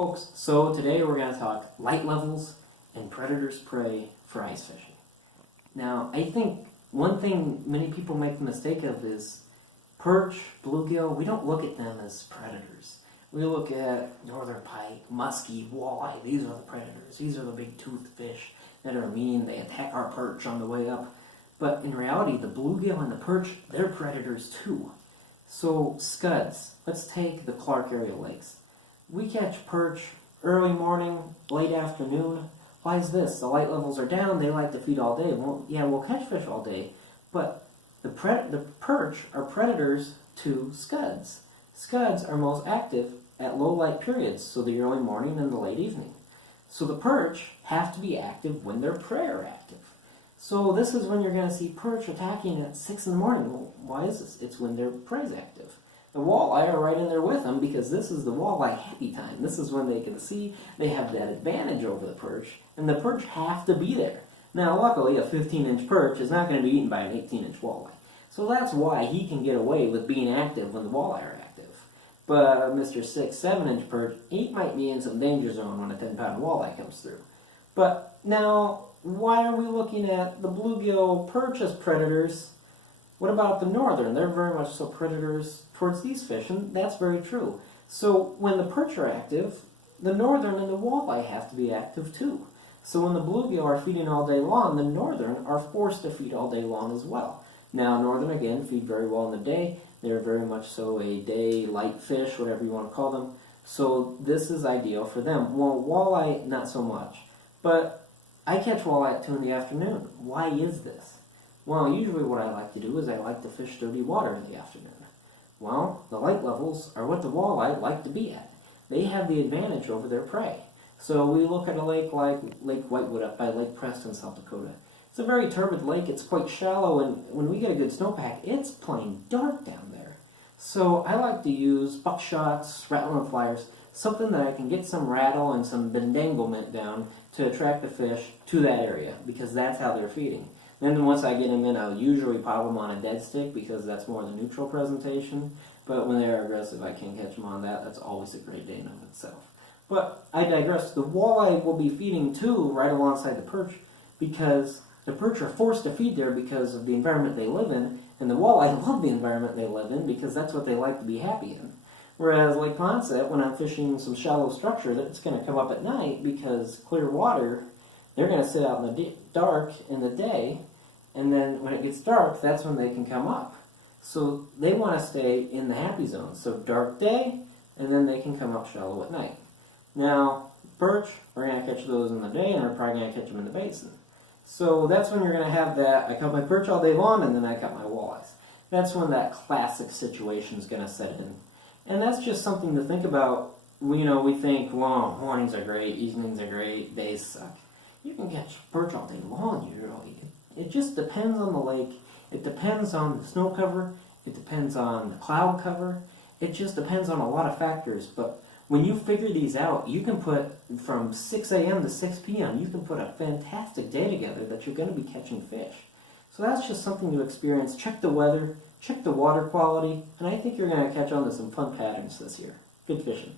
folks, so today we're going to talk light levels and predators prey for ice fishing. Now, I think one thing many people make the mistake of is perch, bluegill, we don't look at them as predators. We look at northern pike, muskie, walleye, these are the predators. These are the big toothed fish that are mean, they attack our perch on the way up. But in reality, the bluegill and the perch, they're predators too. So scuds, let's take the Clark area lakes. We catch perch early morning, late afternoon. Why is this? The light levels are down, they like to feed all day. Well, yeah, we'll catch fish all day, but the perch are predators to scuds. Scuds are most active at low light periods, so the early morning and the late evening. So the perch have to be active when their prey are active. So this is when you're going to see perch attacking at 6 in the morning. Well, why is this? It's when their prey's active. The walleye are right in there with them because this is the walleye happy time. This is when they can see they have that advantage over the perch, and the perch have to be there. Now, luckily, a 15-inch perch is not going to be eaten by an 18-inch walleye. So that's why he can get away with being active when the walleye are active. But Mr. 6, 7-inch perch, he might be in some danger zone when a 10-pound walleye comes through. But now, why are we looking at the bluegill perch as predators? What about the northern? They're very much so predators towards these fish, and that's very true. So when the perch are active, the northern and the walleye have to be active too. So when the bluegill are feeding all day long, the northern are forced to feed all day long as well. Now, northern, again, feed very well in the day. They're very much so a day light fish, whatever you want to call them. So this is ideal for them. Well, walleye, not so much. But I catch walleye at 2 in the afternoon. Why is this? Well, usually what I like to do is I like to fish dirty water in the afternoon. Well, the light levels are what the walleye like to be at. They have the advantage over their prey. So we look at a lake like Lake Whitewood up by Lake Preston, South Dakota. It's a very turbid lake. It's quite shallow, and when we get a good snowpack, it's plain dark down there. So I like to use buckshots, rattling flyers, something that I can get some rattle and some bendanglement down to attract the fish to that area, because that's how they're feeding. Then once I get them in, I'll usually pop them on a dead stick because that's more the neutral presentation. But when they're aggressive, I can catch them on that. That's always a great day in and of itself. But I digress. The walleye will be feeding too right alongside the perch because the perch are forced to feed there because of the environment they live in, and the walleye love the environment they live in because that's what they like to be happy in. Whereas Lake Poncet, when I'm fishing some shallow structure, that's going to come up at night because clear water, they're going to sit out in the dark in the day, and then when it gets dark, that's when they can come up. So they want to stay in the happy zone. So dark day, and then they can come up shallow at night. Now, perch, we're going to catch those in the day, and we're probably going to catch them in the basin. So that's when you're going to have that, I caught my perch all day long, and then I caught my walleyes. That's when that classic situation is going to set in. And that's just something to think about. We think, well, mornings are great, evenings are great, days suck. You can catch perch all day long, usually. It just depends on the lake. It depends on the snow cover. It depends on the cloud cover. It just depends on a lot of factors. But when you figure these out, you can put from 6 a.m. to 6 p.m., you can put a fantastic day together that you're going to be catching fish. So that's just something to experience. Check the weather, check the water quality, and I think you're going to catch on to some fun patterns this year. Good fishing.